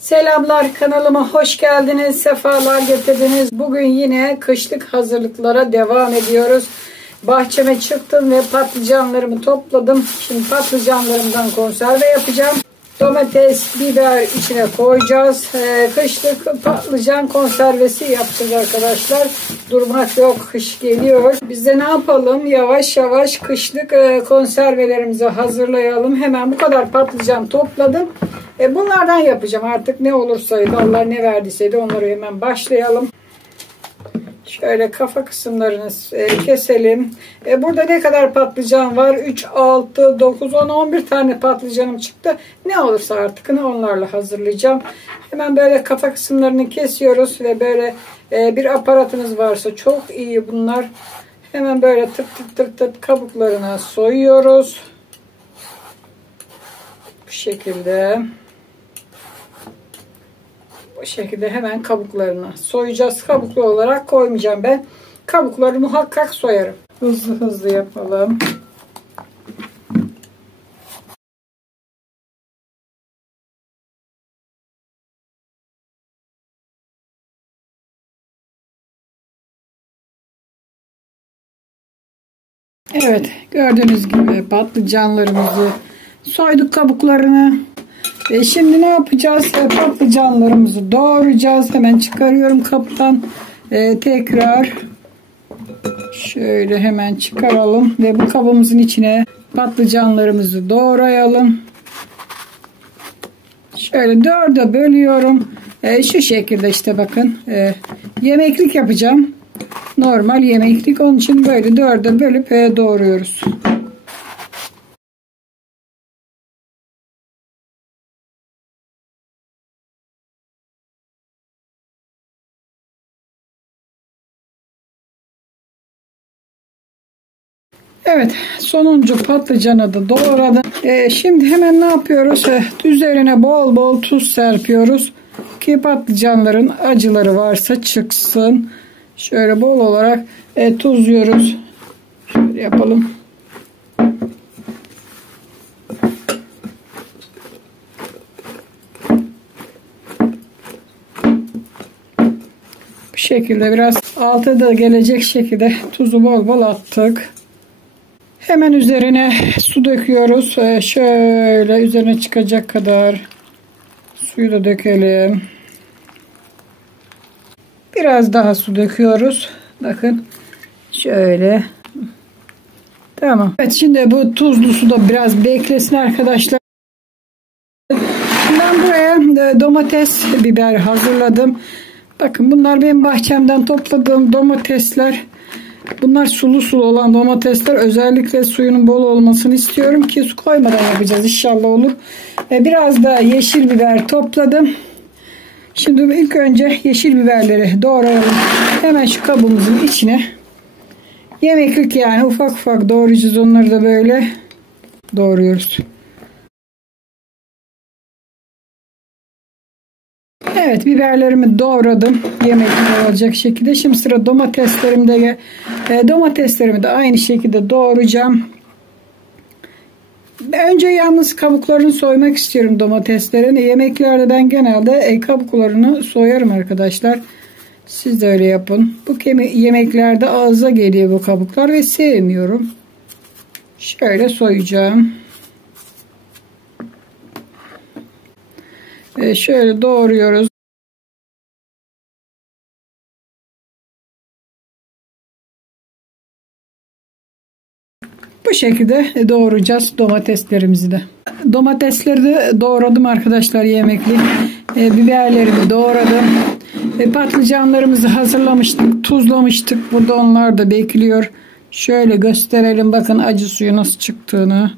Selamlar, kanalıma hoş geldiniz, sefalar getirdiniz. Bugün yine kışlık hazırlıklara devam ediyoruz. Bahçeme çıktım ve patlıcanlarımı topladım. Şimdi patlıcanlarımdan konserve yapacağım. Domates, biber içine koyacağız. Kışlık patlıcan konservesi yapacağız arkadaşlar. Durmak yok, kış geliyor. Biz de ne yapalım? Yavaş yavaş kışlık konservelerimizi hazırlayalım. Hemen bu kadar patlıcan topladım. Bunlardan yapacağım artık, ne olursaydı, Allah ne verdiyse de onları hemen başlayalım. Şöyle kafa kısımlarını keselim. Burada ne kadar patlıcan var? 3, 6, 9, 10, 11 tane patlıcanım çıktı. Ne olursa artık onlarla hazırlayacağım. Hemen böyle kafa kısımlarını kesiyoruz ve böyle bir aparatınız varsa çok iyi bunlar. Hemen böyle tırt kabuklarına soyuyoruz. Bu şekilde. Bu şekilde hemen kabuklarını soyacağız. Kabuklu olarak koymayacağım ben. Kabukları muhakkak soyarım. Hızlı yapalım. Evet, gördüğünüz gibi patlıcanlarımızı soyduk, kabuklarını. Şimdi ne yapacağız? Patlıcanlarımızı doğrayacağız. Hemen çıkarıyorum kaptan. Tekrar şöyle hemen çıkaralım ve bu kabımızın içine patlıcanlarımızı doğrayalım. Şöyle dörde bölüyorum. Şu şekilde işte bakın. Yemeklik yapacağım. Normal yemeklik. Onun için böyle dörde bölüp doğruyoruz. Evet, sonuncu patlıcanı da doğradım. Şimdi hemen ne yapıyoruz? Üzerine bol bol tuz serpiyoruz ki patlıcanların acıları varsa çıksın. Şöyle bol olarak tuzluyoruz. Şöyle yapalım. Bu şekilde biraz alta da gelecek şekilde tuzu bol bol attık. Hemen üzerine su döküyoruz. Şöyle üzerine çıkacak kadar suyu da dökelim. Biraz daha su döküyoruz. Bakın şöyle. Tamam. Evet, şimdi bu tuzlu su da biraz beklesin arkadaşlar. Ben buraya domates, biber hazırladım. Bakın bunlar benim bahçemden topladığım domatesler. Bunlar sulu olan domatesler. Özellikle suyunun bol olmasını istiyorum ki su koymadan yapacağız. İnşallah olur. Biraz da yeşil biber topladım. Şimdi ilk önce yeşil biberleri doğrayalım. Hemen şu kabımızın içine. Yemeklik yani ufak ufak doğrayacağız. Onları da böyle doğruyoruz. Evet, biberlerimi doğradım. Yemeklik olacak şekilde. Şimdi sıra domateslerimde. Domateslerimi de aynı şekilde doğrayacağım. Önce yalnız kabuklarını soymak istiyorum domateslerin. Yemeklerde ben genelde kabuklarını soyarım arkadaşlar. Siz de öyle yapın. Bu yemeklerde ağza geliyor bu kabuklar ve sevmiyorum. Şöyle soyacağım. Şöyle doğruyoruz. Bu şekilde doğrayacağız domateslerimizi de. Domatesleri de doğradım arkadaşlar, yemeklik. Biberlerimi doğradım. Patlıcanlarımızı hazırlamıştık, tuzlamıştık. Burada onlar da bekliyor. Şöyle gösterelim, bakın acı suyu nasıl çıktığını.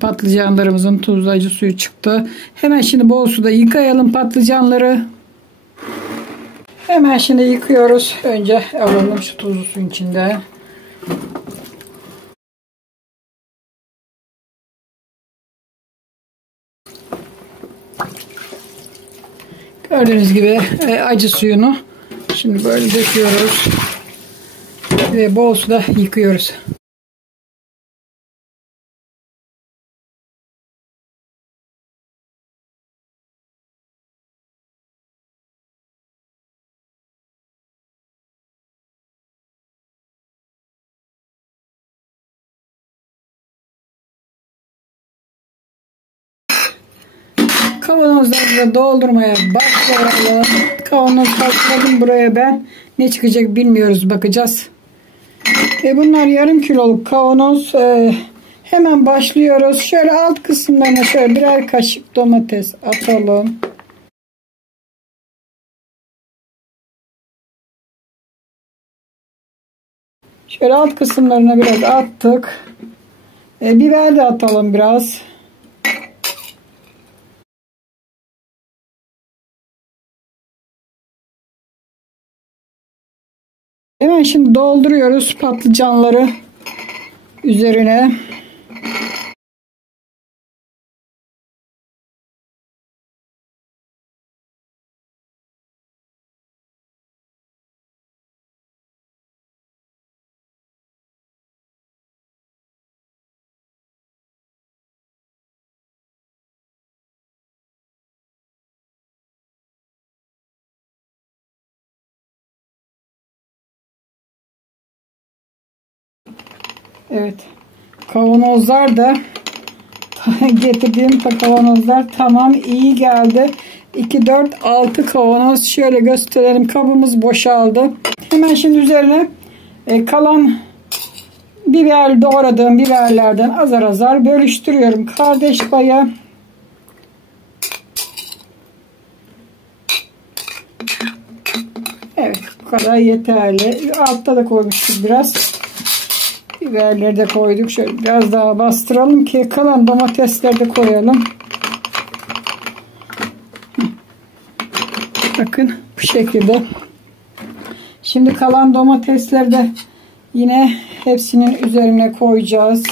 Patlıcanlarımızın tuzlu acı suyu çıktı. Hemen şimdi bol suda yıkayalım patlıcanları. Hemen şimdi yıkıyoruz. Önce alalım şu tuzlu suyun içinde. Gördüğünüz gibi acı suyunu şimdi böyle döküyoruz ve bol suda yıkıyoruz. kavanozları doldurmaya başlayalım. Kavanoz hazırladım buraya ben. Ne çıkacak bilmiyoruz, bakacağız. Bunlar yarım kiloluk kavanoz. Hemen başlıyoruz. Şöyle alt kısımlarına şöyle birer kaşık domates atalım. Şöyle alt kısımlarına biraz attık. Biber de atalım biraz. Hemen şimdi dolduruyoruz patlıcanları üzerine. Evet. Kavanozlar da getirdiğim kavanozlar tamam, iyi geldi. 2, 4, 6 kavanoz. Şöyle gösterelim. Kabımız boşaldı. Hemen şimdi üzerine kalan doğradığım biberlerden azar azar bölüştürüyorum. Kardeş payı. Evet, bu kadar yeterli. Altta da koymuştuk biraz. Biberleri de koyduk. Şöyle biraz daha bastıralım ki kalan domatesleri de koyalım. Bakın bu şekilde. Şimdi kalan domatesleri de yine hepsinin üzerine koyacağız.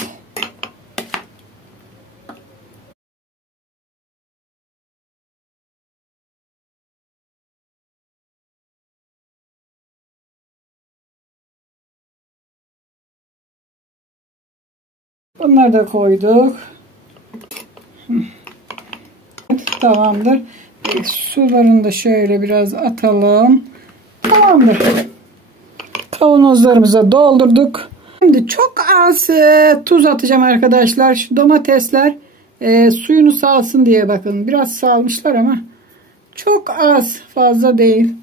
Bunları da koyduk. Tamamdır. Sularını da şöyle biraz atalım. Tamamdır. Kavanozlarımıza doldurduk. Şimdi çok az tuz atacağım arkadaşlar. Şu domatesler suyunu salsın diye bakın. Biraz salmışlar ama çok az, fazla değil.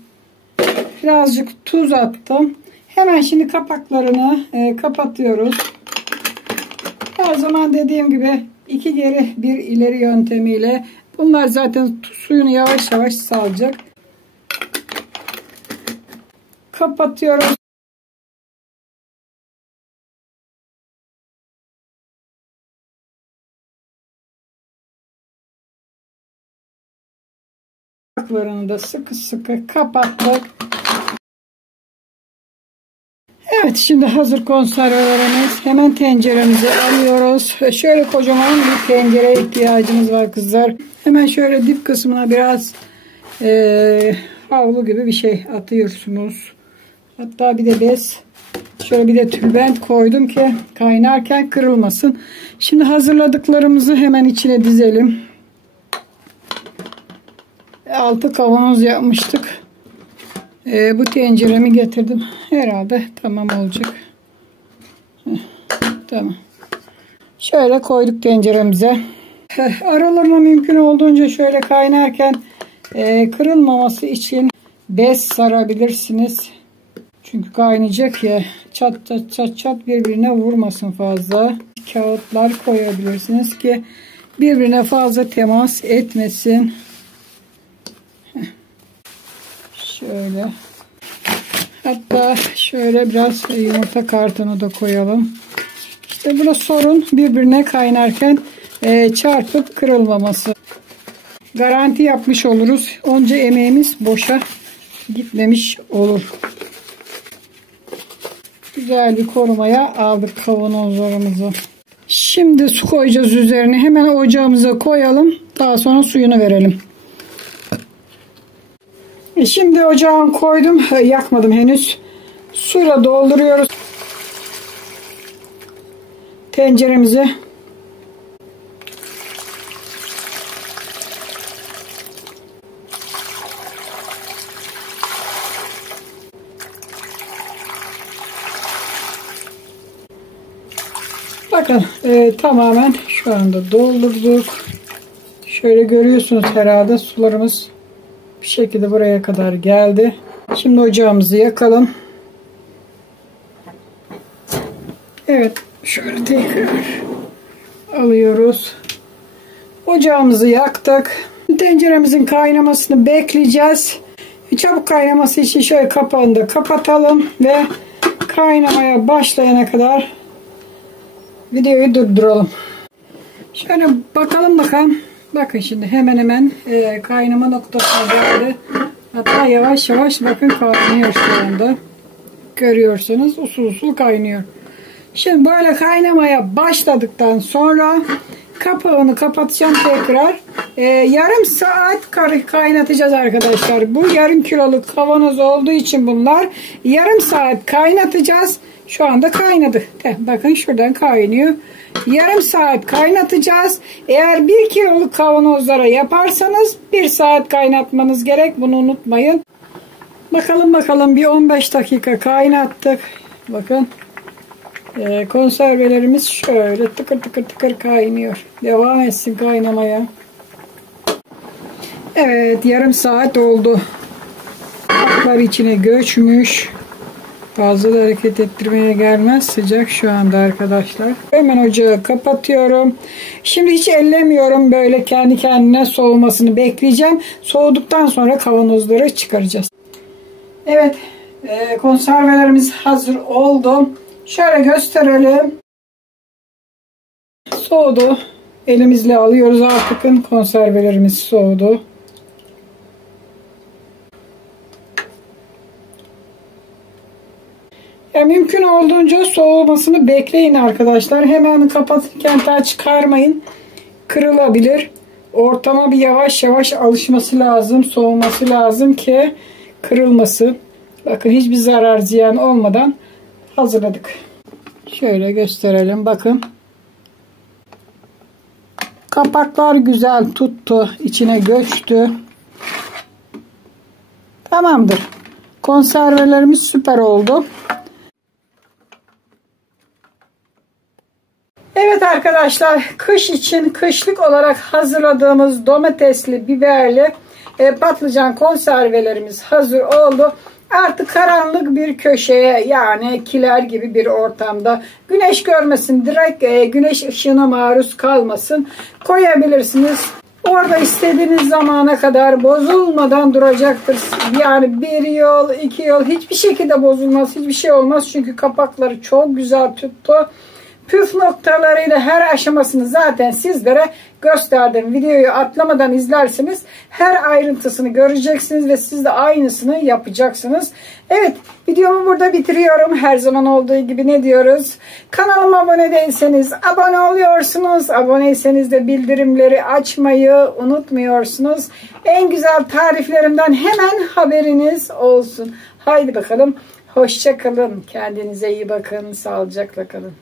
Birazcık tuz attım. Hemen şimdi kapaklarını kapatıyoruz. Her zaman dediğim gibi 2 geri 1 ileri yöntemiyle. Bunlar zaten suyunu yavaş yavaş salacak. Kapatıyorum. Kapaklarını da sıkı sıkı kapattık. Evet, şimdi hazır konservelerimiz. Hemen tenceremizi alıyoruz. Şöyle kocaman bir tencereye ihtiyacımız var kızlar. Hemen şöyle dip kısmına biraz havlu gibi bir şey atıyorsunuz. Hatta bir de bez. Şöyle bir de tülbent koydum ki kaynarken kırılmasın. Şimdi hazırladıklarımızı hemen içine dizelim. 6 kavanoz yapmıştık. Bu tenceremi getirdim. Herhalde tamam olacak. Tamam. Şöyle koyduk tenceremize. Aralarına mümkün olduğunca şöyle kaynarken kırılmaması için bez sarabilirsiniz. Çünkü kaynayacak ya, çat çat çat çat birbirine vurmasın fazla. Kağıtlar koyabilirsiniz ki birbirine fazla temas etmesin. Şöyle. Hatta şöyle biraz yumurta kartonu da koyalım. İşte burada sorun birbirine kaynarken çarpıp kırılmaması. Garanti yapmış oluruz. Onca emeğimiz boşa gitmemiş olur. Güzel bir korumaya aldık kavanozlarımızı. Şimdi su koyacağız üzerine. Hemen ocağımıza koyalım. Daha sonra suyunu verelim. Şimdi ocağım koydum. Yakmadım henüz. Suyla dolduruyoruz tenceremizi. Bakın tamamen şu anda doldurduk. Şöyle görüyorsunuz herhalde sularımız bir şekilde buraya kadar geldi. Şimdi ocağımızı yakalım. Evet, şöyle tekrar alıyoruz. Ocağımızı yaktık. Tenceremizin kaynamasını bekleyeceğiz. Çabuk kaynaması için şöyle kapağını da kapatalım ve kaynamaya başlayana kadar videoyu durduralım. Şöyle bakalım. Bakın şimdi hemen hemen kaynama noktasına geldi. Hatta yavaş yavaş bakın kaynıyor şu anda. Görüyorsunuz usul usul kaynıyor. Şimdi böyle kaynamaya başladıktan sonra kapağını kapatacağım tekrar. Yarım saat kaynatacağız arkadaşlar. Bu yarım kiloluk kavanoz olduğu için bunlar yarım saat kaynatacağız. Şu anda kaynadı. Bakın şuradan kaynıyor. Yarım saat kaynatacağız. Eğer 1 kiloluk kavanozlara yaparsanız 1 saat kaynatmanız gerek. Bunu unutmayın. Bakalım bir 15 dakika kaynattık. Bakın. Konservelerimiz şöyle tıkır tıkır kaynıyor. Devam etsin kaynamaya. Evet, yarım saat oldu. Kaplar içine göçmüş. Fazla da hareket ettirmeye gelmez. Sıcak şu anda arkadaşlar. Hemen ocağı kapatıyorum. Şimdi hiç ellemiyorum. Böyle kendi kendine soğumasını bekleyeceğim. Soğuduktan sonra kavanozları çıkaracağız. Evet. Konservelerimiz hazır oldu. Şöyle gösterelim. Soğudu. Elimizle alıyoruz artık. Konservelerimiz soğudu. Mümkün olduğunca soğumasını bekleyin arkadaşlar. Hemen kapatırken çıkarmayın. Kırılabilir. Ortama bir yavaş yavaş alışması lazım. Soğuması lazım ki kırılmasın. Bakın hiçbir zarar ziyan olmadan hazırladık. Şöyle gösterelim. Bakın. Kapaklar güzel tuttu. İçine göçtü. Tamamdır. Konservelerimiz süper oldu. Evet arkadaşlar, kış için kışlık olarak hazırladığımız domatesli, biberli patlıcan konservelerimiz hazır oldu. Artık karanlık bir köşeye, yani kiler gibi bir ortamda, güneş görmesin, direkt güneş ışığına maruz kalmasın, koyabilirsiniz. Orada istediğiniz zamana kadar bozulmadan duracaktır. Yani 1 yıl, 2 yıl hiçbir şekilde bozulmaz, hiçbir şey olmaz. Çünkü kapakları çok güzel tuttu. Püf noktalarıyla her aşamasını zaten sizlere gösterdim. Videoyu atlamadan izlersiniz. Her ayrıntısını göreceksiniz ve siz de aynısını yapacaksınız. Evet, videomu burada bitiriyorum. Her zaman olduğu gibi ne diyoruz? Kanalıma abone değilseniz abone oluyorsunuz. Aboneyseniz de bildirimleri açmayı unutmuyorsunuz. En güzel tariflerimden hemen haberiniz olsun. Haydi bakalım. Hoşça kalın. Kendinize iyi bakın. Sağlıcakla kalın.